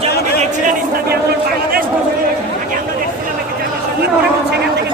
যেমন দেখছিলেন ইসলামী আন্দোলন বাংলাদেশ আগে আমরা দেখছিলাম সেখান থেকে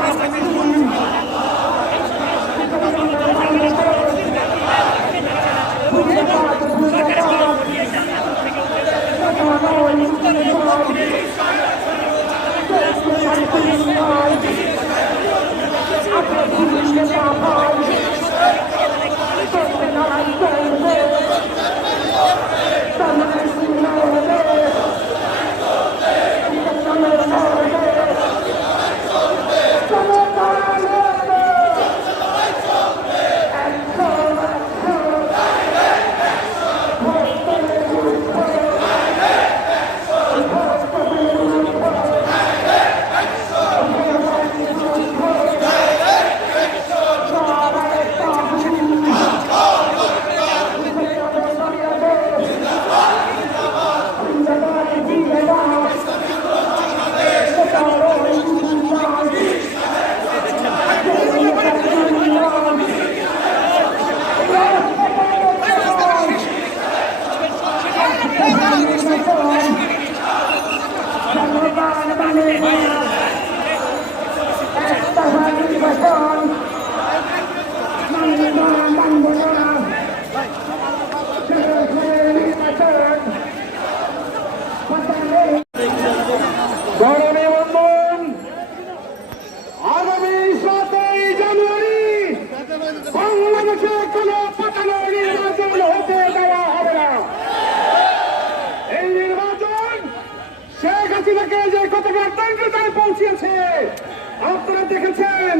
আপনারা দেখেছেন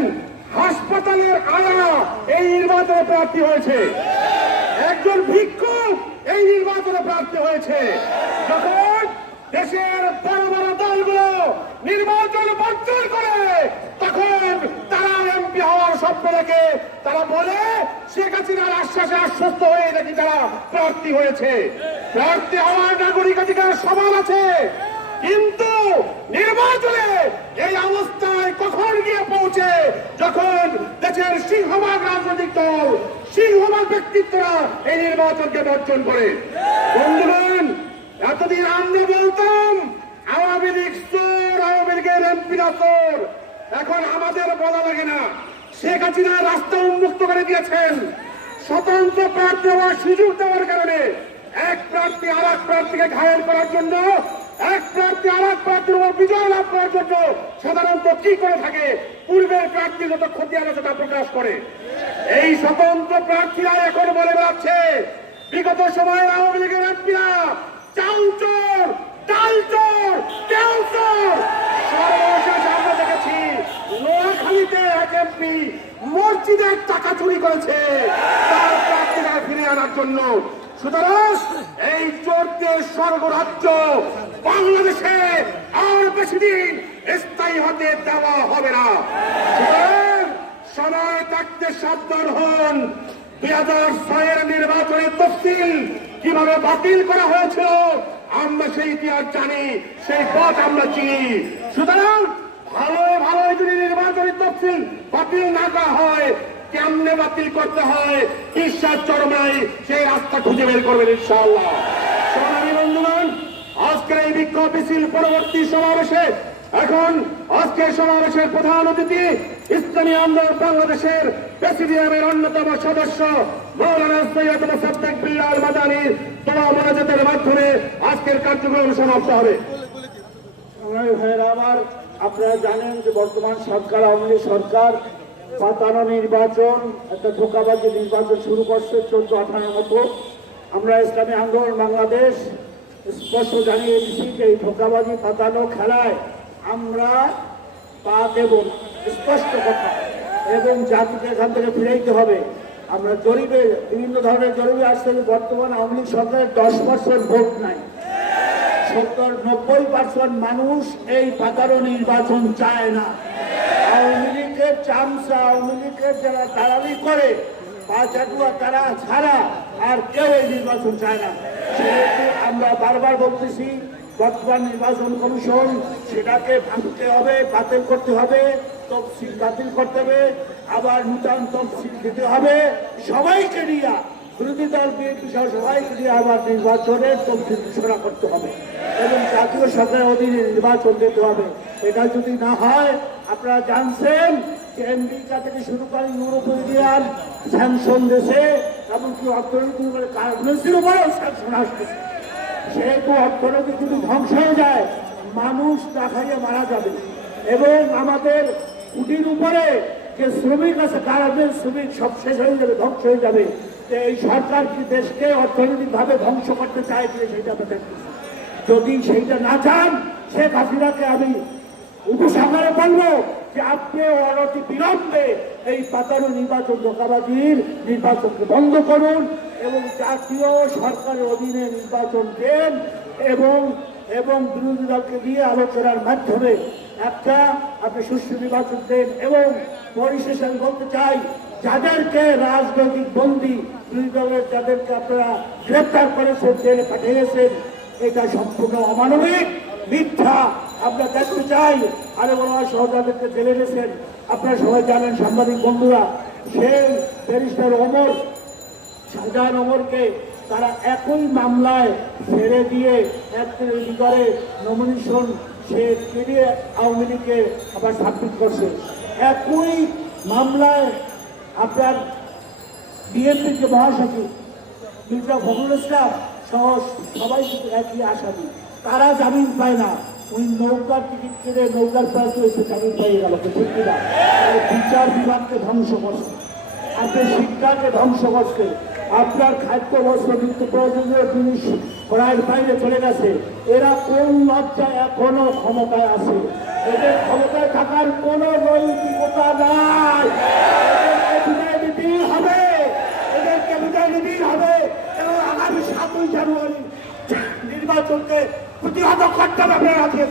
হাসপাতালের আয়া এই নির্বাচনে প্রার্থী হয়েছে, একজন ভিক্ষুক এই নির্বাচনে প্রার্থী হয়েছে। যখন দেশের বড় বড় দলগুলো নির্বাচন বর্জন করে তখন তারা এমপি হওয়ার স্বপ্ন দেখে তারা বলে শেখ হাসিনার আশ্বাসে আশ্বস্ত হয়ে নাকি তারা প্রার্থী হয়েছে। প্রার্থী হওয়ার নাগরিক অধিকার সমান আছে, কিন্তু নির্বাচনে এই অবস্থায় কখন গিয়ে পৌঁছে যখন দেশের সিংহভাগ রাজনৈতিক দল সিংহভাগ ব্যক্তিত্বরা এই নির্বাচনকে বর্জন করে। বন্ধুগণ, এতদিন আমরা বলতাম আওয়ামী লীগ চোর, আওয়ামী লীগের এমপিরা চোর, এখন আমাদের বলা লাগে না। শেখ হাসিনা রাস্তা উন্মুক্ত করে দিয়েছেন, স্বতন্ত্র প্রার্থী হওয়ার সুযোগ দেওয়ার কারণে এক প্রার্থী আর এক প্রার্থীকে ঘায়েল করার জন্য, এক প্রার্থী আর এক প্রার্থীর উপর বিজয় লাভ করার জন্য সাধারণত কি করে থাকে, পূর্বের প্রার্থী যত ক্ষতি আছে তা প্রকাশ করে। এই স্বতন্ত্র প্রার্থীরা এখন বলে বেড়াচ্ছে বিগত সময়ে আওয়ামী লীগের এমপিরা চাল চোর, ডাল চোর, তেল চোর। সর্বশেষ আমরা দেখেছি নোয়াখালীতে এক এমপি মসজিদের টাকা চুরি করেছে তার প্রার্থীরা ফিরিয়ে আনার জন্য। সুতরাং এই চোরদের স্বর্গরাজ্য বাংলাদেশে আর বেশি দিন স্থায়ী হতে দেওয়া হবে না। সময় থাকতে সাবধান হন। 2006-এর নির্বাচনের তফসিল কিভাবে বাতিল করা হয়েছিল আমরা সেই ইতিহাস জানি, সেই পথ আমরা চিনি। সুতরাং ভালো ভালো যদি নির্বাচনের তফসিল বাতিল না করা হয়, কেমনে বাতিল করতে হয় বিশ্বাস চরমায় সেই রাস্তা খুঁজে বের করবেন ইনশাআল্লাহ। সোনালী বন্ধুগণ, আজকের এই বিক্ষোভ মিছিল পরবর্তী সমাবেশে এখন আজকের সমাবেশের প্রধান অতিথি ইসলামী আন্দোলন বাংলাদেশের প্রেসিডিয়ামের অন্যতম সদস্য মাওলানা সৈয়দ মোসাদ্দেক বিল্লাল মাদানীর দোয়া মোনাজাতের মাধ্যমে আজকের কার্যক্রম সমাপ্ত হবে। আমার আপনারা জানেন যে বর্তমান সরকার আওয়ামী লীগ সরকার পাতানো নির্বাচন, একটা ধোঁকাবাজি নির্বাচন শুরু করছে 14-18 মতো। আমরা ইসলামী আন্দোলন বাংলাদেশ স্পষ্ট জানিয়ে দিচ্ছি যে এই ধোঁকাবাজি পাতানো খেলায় আমরা পা দেব না, স্পষ্ট কথা, এবং জাতিকে এখান থেকে ফিরাইতে হবে। আমরা জরিপে বিভিন্ন ধরনের জরিপে আসছে বর্তমান আওয়ামী লীগ সরকারের 10% ভোট নাই, 70-90% মানুষ এই পাতানো নির্বাচন চায় না। আওয়ামী লীগের চামচা, আওয়ামী লীগের যারা দালালি করে পাঁচাটুয়া তারা ছাড়া আর কেউ এই নির্বাচন চায় না। সেহেতু আমরা বারবার বলতেছি বর্তমান নির্বাচন কমিশন সেটাকে ভাঙতে হবে, বাতিল করতে হবে, তফসিল বাতিল করতে হবে, আবার নূতন তফসিল দিতে হবে, সবাইকে নিয়ে বিরোধী দল বিএনপি সহ সবাইকে নিয়ে আবার নির্বাচনের তফসিল ঘোষণা করতে হবে এবং জাতীয় সরকারের অধীনে নির্বাচন দিতে হবে। এটা যদি না হয়, আপনারা জানছেন যে আমেরিকা থেকে শুরু করে ইউরোপিয়ান স্যাংশন দেশে এমনকি অর্থনৈতিক কারণের উপরেও স্যাংশন আসতেছে। সেহেতু অর্থনীতি যদি ধ্বংস হয়ে যায়, মানুষ না খাইয়ে মারা যাবে এবং আমাদের কুটির উপরে যে শ্রমিক আছে, কারাদের শ্রমিক সব শেষ হয়ে যাবে, ধ্বংস হয়ে যাবে। এই সরকার কি দেশকে অর্থনৈতিকভাবে ধ্বংস করতে চায় কিনা সেইটা আমরা দেখতেছি। যদি সেইটা না চান, শেখ হাসিনাকে আমি উপসংহারে বলবো যে আপনি অনতি বিলম্বে এই পাতানো নির্বাচন ধোঁকাবাজির নির্বাচনকে বন্ধ করুন এবং জাতীয় সরকারের অধীনে নির্বাচন দেন এবং বিরোধী দলকে দিয়ে আলোচনার মাধ্যমে একটা আপনি সুষ্ঠু নির্বাচন দেন। এবং পরিশেষে আমি বলতে চাই, যাদেরকে রাজনৈতিক বন্দী বিরোধী দলের যাদেরকে আপনারা গ্রেপ্তার করেছেন, জেলে পাঠিয়েছেন, এটা সম্পূর্ণ অমানবিক, মিথ্যা। আমরা দেখতে চাই আরে বলা সহজাদেরকে জেলে গেছেন। আপনারা সবাই জানেন, সাংবাদিক বন্ধুরা, সেই ব্যারিস্টার ওমর, শাহজাহান ওমরকে তারা একই মামলায় ছেড়ে দিয়ে একদিনের ভিতরে নমিনেশন সে ফিরিয়ে আওয়ামী লীগকে আবার সাবমিট করছে। একই মামলায় আপনার বিএনপির যে মহাসচিব মির্জা ফখরুল ইসলাম সহ সবাই কিন্তু একই আসামি, তারা জামিন পায় না। ওই নৌকার টিকিট কেটে নৌকার প্রায় এসে জামিন পেয়ে গেল। ঠিক কিনা? বিচার বিভাগকে ধ্বংস করছে, আপনার শিক্ষাকে ধ্বংস করছে, আপনার খাদ্য বস্ত্র নিত্য প্রয়োজনীয় জিনিস করার বাইরে চলে গেছে। এরা কোন লজ্জায় এখনো ক্ষমতায় আছে? এদের ক্ষমতায় থাকার কোনো নৈতিকতা নাই। এদেরকে বিদায় দিতেই হবে, এদেরকে বিদায় দিতেই হবে এবং আগামী 7ই জানুয়ারি নির্বাচনকে প্রতিহত করতে হবে। আপনারা আজকে